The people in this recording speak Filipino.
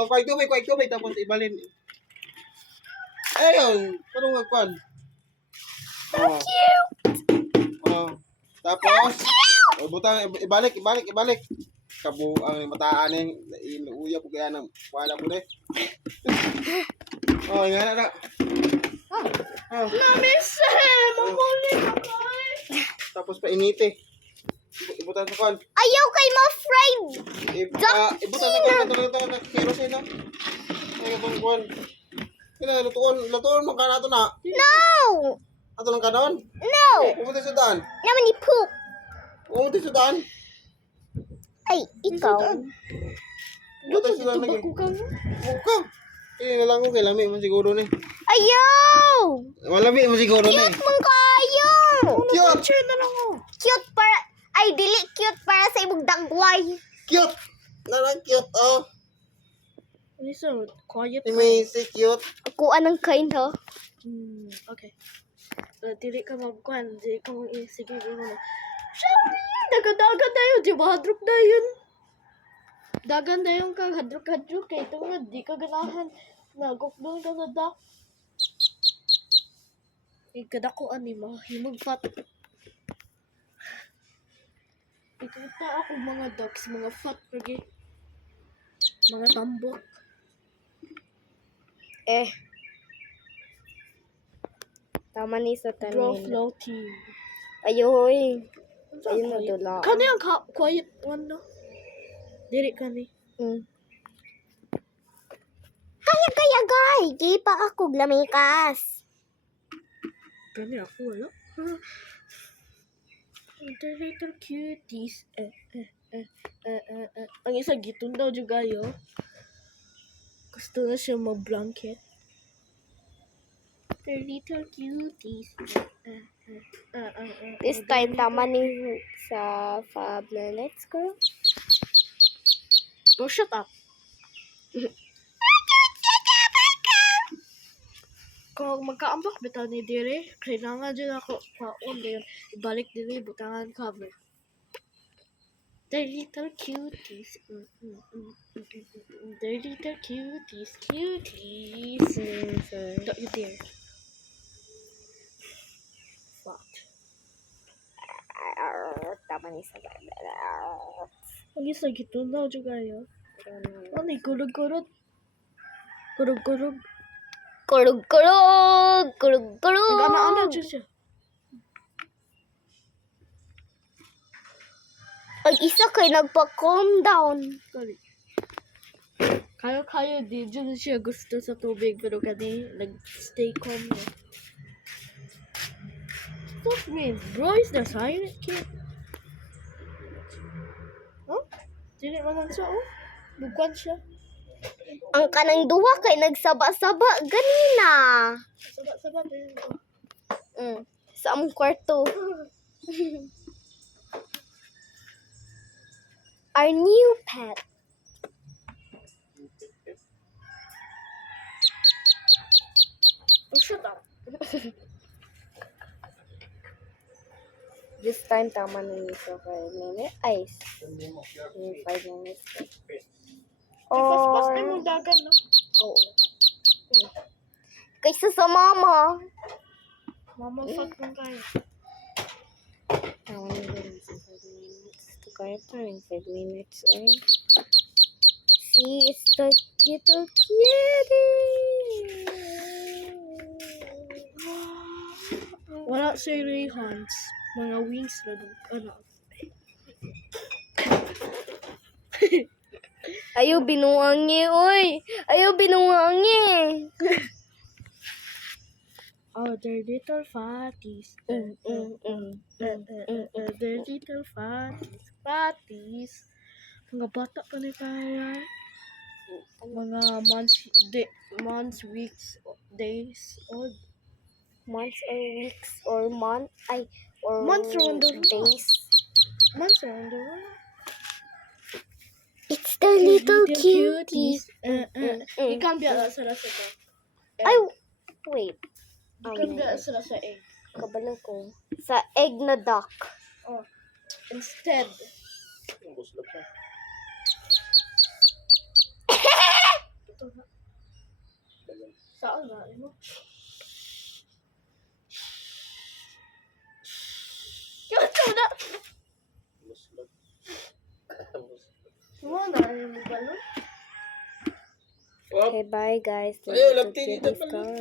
O, kuwag tubig, tapos ibalin. Ayun, parang magkwan. So cute! Tapos, butang, ibalik. Kabuang mataan inuuya po kaya ng wala po na. Nga na. Namiss mamuli na kayo. Tapos painite. Ibutan sa kwan. Ayaw kay ma-fried! Ibutan sa kwan. Ito, kerosene na. Ay, itong kwan. Lutuon mo ka na ito na. No! Ato lang ka doon? No! Pumunta sa daan. Naman ni poop! Pumunta sa daan. Ay, ikaw. Pumunta sa daan lagi. Buka. Nalango kay lami man siguro ni. Ayaw! Malami man siguro ni. Cute mong kayo! Cute! Cute para... Ay, dili cute para sa imong dagway. Cute! Narang cute, oh. So quiet. Amazing cute. Ako anong kind, ha? Okay. Dili ka magkuhan. Dili ka sige. Siyempre, dagan tayo. Di ba? Hadrok na yun. Dagan na yung kang hadrok-hadrok. Kaya ito nga, di ka ganahan. Nagok doon ka na da. Ikadakuan ni ma. Himag fat. Ikita ako mga dogs. Mga fat. Lagi. Mga tambok. Tama ni sa Bro, tanin. floating. Ayoy. Ayun na dula. Kani ang quiet one no? Dili kani. Kaya, guy. Di pa ako glamikas. Kani ako wala. The little cuties. Ang isa gitun daw juga yo. Gusto na siya mag-blanket. The little cuties. This time, tama ni sa Fab na let's go. Oh, shut up. Kung magkaambak bitaw ni dire, kailangan dyan ako paon din. Ibalik din butangan cover. The little cuties. The little cuties. Don't you dare. Fuck. Tama ni sa Ang isa gito na juga yo. Ano kurug-kurug. Kurug-kurug. Kurug-kurug! Kurug-kurug! Nag-ana-ana dyan siya. Ay, isa kay nagpa-calm down. Sorry. Kaya di dyan siya gusto sa tubig pero kani nag-stay calm na. What means? Bro is the silent kid. Huh? Dili man lang siya oh. Bugwan siya. Ang kanang duwa kay nagsaba-saba ganina. Saba din. Sa among kwarto. Our new pet. Oh, shut up. This time, tama na nito 5 minutes. Ay, 5 minutes. Pas-pas na mong dagan, no? Oo. Kaysa sa mama. Mama, fuck lang kayo. Tama na nito 5 minutes. Ito kaya tayo 5 minutes. See, it's the little kitty. Wala si Rayhans. Mga wings na doon. Ano? Ayaw binuangi, oy. Ayaw binuangi. Oh, they're little fatties. They're little fatties. Mga bata pa na kaya. Mga months, weeks, days old. Months or weeks or month. Ay, or Months or days. Months around the world. It's the little cuties. Ikambia na sila sa ba? Ay, wait. Ikambia sila sa egg. Kabalo ko. Sa egg na duck. Oh. Instead. Saan na? Ano? Kaya na! Muslag. Mo na yung balon. Oh, Okay, bye guys. Ayaw, love tea dito This pala. call.